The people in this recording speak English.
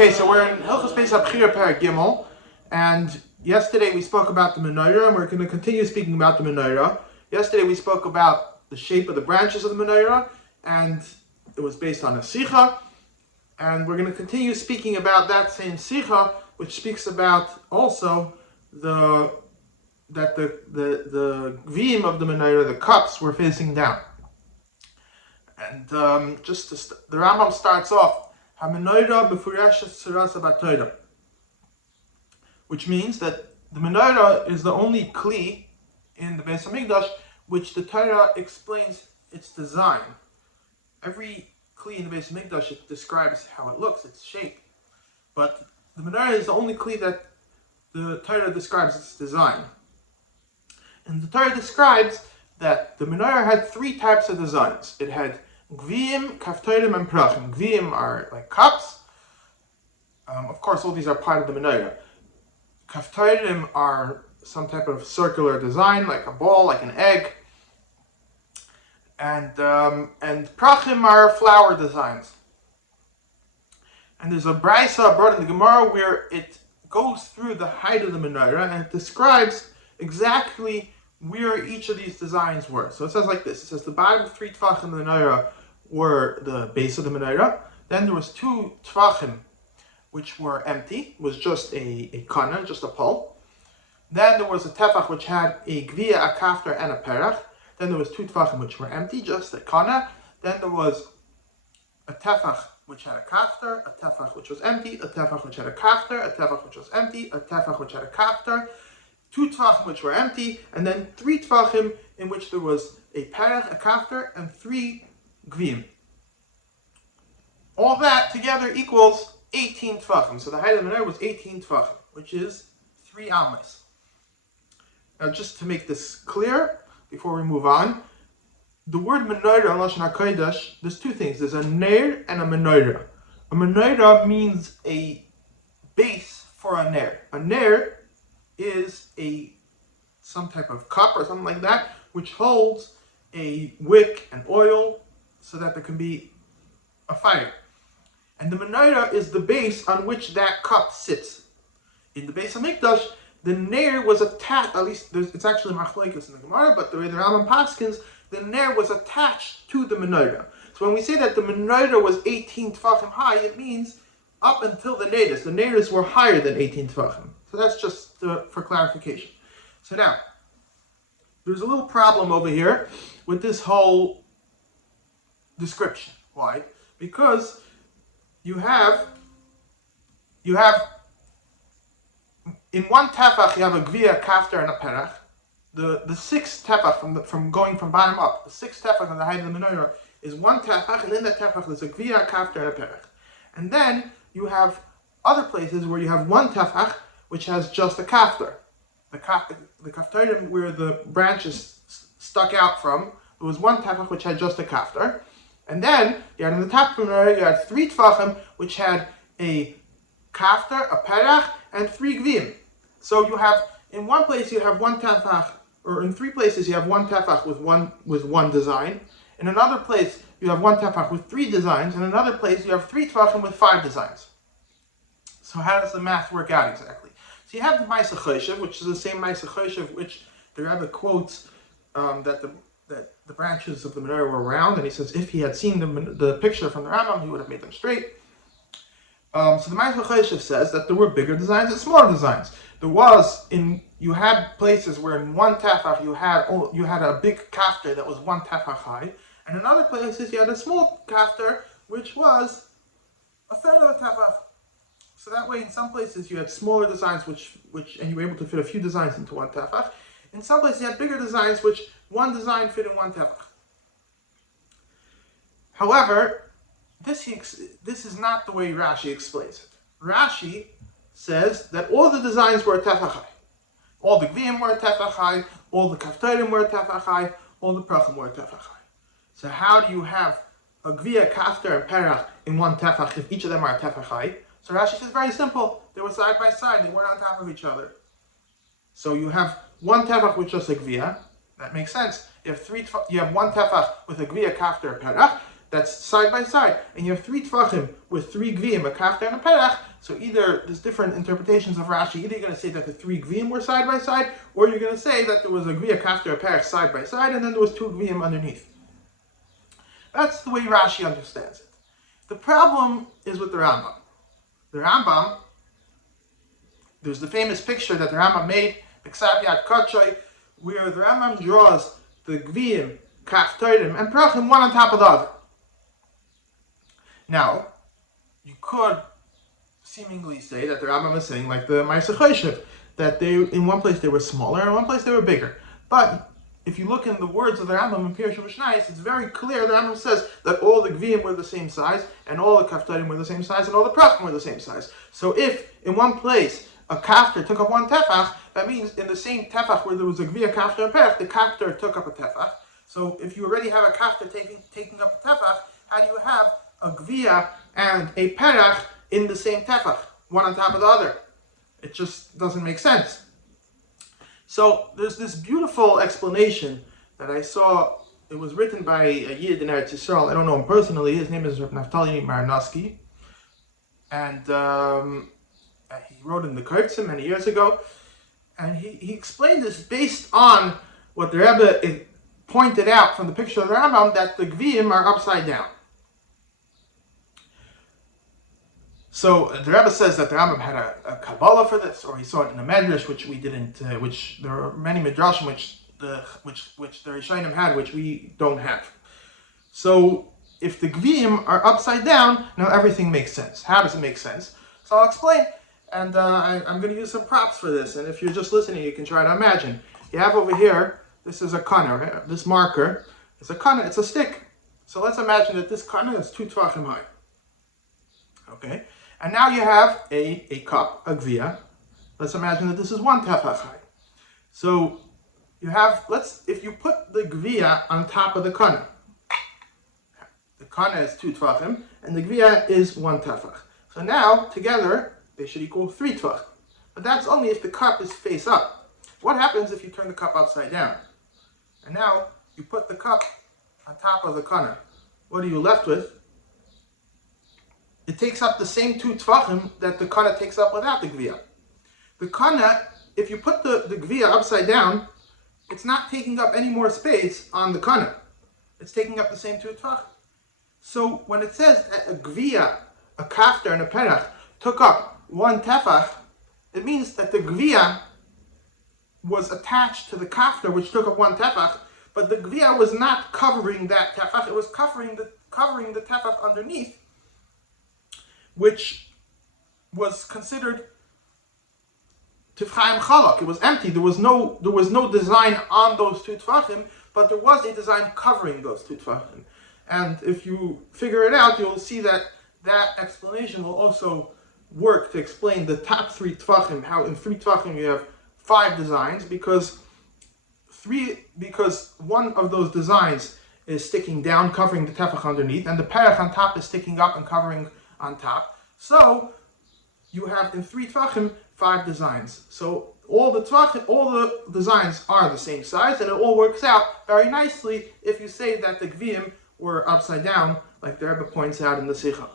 Okay, so we're in Hilchos Beis Habechirah Perek Gimel, and yesterday we spoke about the Menorah, and we're going to continue speaking about the Menorah. Yesterday we spoke about the shape of the branches of the Menorah, and it was based on a Sicha, and we're going to continue speaking about that same Sicha, which speaks about also the Gvim of the Menorah, the cups, were facing down. And the Rambam starts off, Menorah b'fureshes tzuras haBatorah, which means that the Menorah is the only kli in the Beis Hamikdash which the Torah explains its design. Every kli in the Beis Hamikdash, it describes how it looks, its shape. But the Menorah is the only kli that the Torah describes its design. And the Torah describes that the Menorah had three types of designs. It had Gvim, Kaftorim, and Prachim. Gvim are like cups. Of course, all these are part of the Menorah. Kaftorim are some type of circular design, like a ball, like an egg. And Prachim are flower designs. And there's a Brisa brought in the Gemara where it goes through the height of the Menorah and it describes exactly where each of these designs were. So it says like this. It says the bottom 3 tvachim of the Menorah were the base of the Menorah. Then there was 2 tvachim which were empty. It was just a kana, just a pole. Then there was a tefach which had a gvia, a kaftar, and a perek. Then there was 2 tvachim which were empty, just a kana. Then there was a tefach which had a kaftar, a tefach which was empty, a tefach which had a kaftar, a tefach which was empty, a tefach which had a kaftar, 2 tvachim which were empty, and then 3 tvachim in which there was a perek, a kaftar, and 3 gvim. All that together equals 18 tvachim. So the height of the Menorah was 18 tvachim, which is 3 amas. Now, just to make this clear, before we move on, the word Menorah in Lashon HaKodesh, there's 2 things. There's a ner and a Menorah. A Menorah means a base for a ner. A ner is some type of cup or something like that, which holds a wick and oil so that there can be a fire. And the Menorah is the base on which that cup sits. In the Beis Hamikdash, the ner was attached, at least it's actually machlokes in the Gemara, but the way the Rambam paskins, the ner was attached to the Menorah. So when we say that the Menorah was 18 tvachim high, it means up until the neres. The neres were higher than 18 tvachim. So that's just for clarification. So now, there's a little problem over here with this whole description. Why? Because you have in one tefach you have a gvia, kaftar, and a perek. The 6th tefach from going from bottom up, the 6th tefach on the height of the Menorah is one tefach, and in that tefach there's a gvia, kaftar, and a perek. And then you have other places where you have one tefach which has just a kaftar. The kaftarim where the branches stuck out from, there was one tefach which had just a kaftar. And then, you had in the top of the Menorah, you had 3 tvachim which had a kaftar, a perek, and 3 gvim. So you have, in one place you have one tefach, or in 3 places you have one tefach with one design. In another place you have one tefach with 3 designs. In another place you have 3 tvachim with 5 designs. So how does the math work out exactly? So you have the Ma'aseh Choshev, which is the same Ma'aseh Choshev which the Rebbe quotes that the branches of the Menorah were round, and he says if he had seen the picture from the Rambam, he would have made them straight. So the Ma'aseh Choshev says that there were bigger designs and smaller designs. You had places where in one tefach you had a big kaftar that was one tefach high, and in other places you had a small kaftar which was a third of a tefach. So that way, in some places you had smaller designs which and you were able to fit a few designs into one tefach. In some places you had bigger designs which one design fit in one tefach. However, this is not the way Rashi explains it. Rashi says that all the designs were a tefach high. All the gvim were a tefach high, all the kaftarim were a tefach high, all the prachim were a tefach high. So how do you have a gvia, kaftar, and perek in one tefach if each of them are a tefach high? So Rashi says very simple. They were side by side. They weren't on top of each other. So you have one tefach with just a gvia. That makes sense. You have one tefach with a gvia, kaftar, perek. that's side by side, and you have 3 tvachim with 3 gviyim, a kafter and a perek, so either there's different interpretations of Rashi. Either you're going to say that the 3 gviyim were side by side, or you're going to say that there was a gviya, kafter, a perek side by side, and then there was 2 gviyim underneath. That's the way Rashi understands it. The problem is with the Rambam. The Rambam, there's the famous picture that the Rambam made, where the Rambam draws the gviyim, kaftorim, and perachim one on top of the other. Now, you could seemingly say that the Rambam is saying, like the Ma'aser Choshev, that they in one place they were smaller and in one place they were bigger. But if you look in the words of the Rambam in Perek Shabbat, it's very clear. The Rambam says that all the gviyim were the same size, and all the kaftorim were the same size, and all the perachim were the same size. So if in one place a kafter took up 1 tefach, that means in the same tefach where there was a gviya, kafter, and perek, the kafter took up a tefach. So if you already have a kafter taking up a tefach, how do you have a gviya and a perek in the same tefach, one on top of the other? It just doesn't make sense. So there's this beautiful explanation that I saw. It was written by a Yid in Eretz Yisrael. I don't know him personally. His name is Naftali Marnosky. And he wrote in the Kurtzim many years ago. And he explained this based on what the Rebbe pointed out from the picture of the Rambam, that the gviyim are upside down. So the Rebbe says that the Rambam had a Kabbalah for this, or he saw it in a Medrash, which we didn't. Which there are many Midrashim which the Rishonim had, which we don't have. So if the gviyim are upside down, now everything makes sense. How does it make sense? So I'll explain, and I'm going to use some props for this. And if you're just listening, you can try to imagine. You have over here, this is a kana, right? This marker. It's a kana. It's a stick. So let's imagine that this kana is 2 tvachim high. Okay. And now you have a cup, a gviya. Let's imagine that this is 1 tefach high. So you have, if you put the gviya on top of the kana is 2 tvachim, and the gviya is 1 tefach. So now, together, they should equal 3 tvach. But that's only if the cup is face up. What happens if you turn the cup upside down? And now, you put the cup on top of the kana. What are you left with? It takes up the same 2 tvachim that the kana takes up without the gviya. The kana, if you put the gviya upside down, it's not taking up any more space on the kana. It's taking up the same 2 tvachim. So when it says that a gviya, a kafter, and a perek took up 1 tefach, it means that the gviya was attached to the kafter, which took up 1 tefach, but the gviya was not covering that tefach. It was covering the tefach underneath, which was considered tifchaim chalak. It was empty. There was no design on those 2 tefachim, but there was a design covering those 2 tefachim. And if you figure it out, you'll see that that explanation will also work to explain the top 3 tefachim. How in 3 tefachim you have 5 designs, because one of those designs is sticking down, covering the tefach underneath, and the perek on top is sticking up and covering on top. So you have in 3 tvachim 5 designs. So all the designs are the same size, and it all works out very nicely if you say that the gviyim were upside down, like the Rebbe points out in the Sikha.